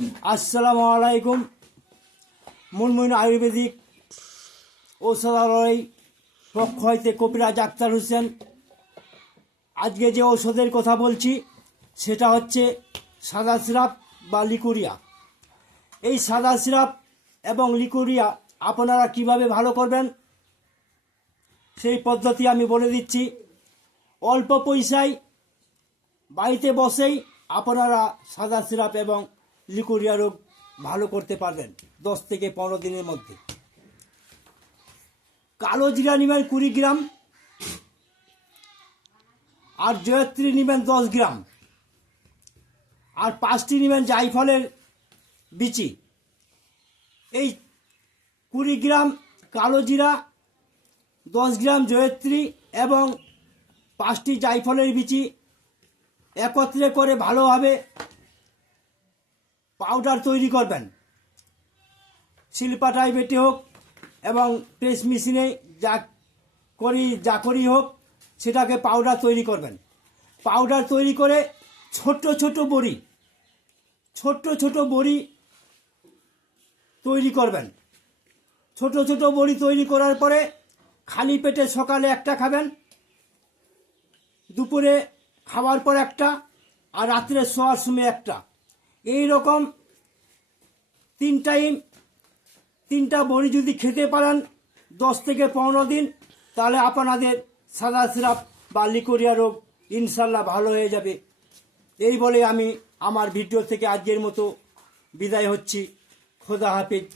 আসসালামু আলাইকুম। মুনমুন আয়ুর্বেদিক ঔষধালয় পক্ষ হইতে কবিরাজ আক্তার হোসেন। আজকে যে ঔষধের কথা বলছি সেটা হচ্ছে সাদা সিরাপ বা লিকুরিয়া। এই সাদা সিরাপ এবং লিকুরিয়া আপনারা কিভাবে ভালো করবেন সেই পদ্ধতি আমি বলে দিচ্ছি। অল্প পয়সায় বাড়িতে বসেই আপনারা সাদা সিরাপ এবং লিকুরিয়া রোগ ভালো করতে পারবেন 10 থেকে 15 দিনের মধ্যে। কালো জিরা নেবেন 20 গ্রাম, আর জয়ত্রী নেবেন 10 গ্রাম, আর 5টি নেবেন জায়ফলের বিচি। এই 20 গ্রাম কালো জিরা, 10 গ্রাম জয়ত্রী এবং 5টি জায়ফলের বিচি একত্রে করে ভালোভাবে পাউডার তৈরি করবেন। শিলপাটায় বেটে হোক এবং প্রেস মেশিনে যা করি হোক সেটাকে পাউডার তৈরি করবেন। পাউডার তৈরি করে ছোট ছোট বড়ি তৈরি করবেন। ছোট ছোট বড়ি তৈরি করার পরে খালি পেটে সকালে একটা খাবেন, দুপুরে খাওয়ার পর একটা, আর রাত্রে শোয়ার সময় একটা। এই রকম 3 টাইম 3টা বড়ি যদি খেতে পারেন 10 থেকে 15 দিন, তাহলে আপনাদের সাদা সিরাপ বা লিকুরিয়া রোগ ইনশাল্লাহ ভালো হয়ে যাবে। এই বলে আমি আমার ভিডিও থেকে আজকের মতো বিদায় হচ্ছি। খোদা হাফেজ।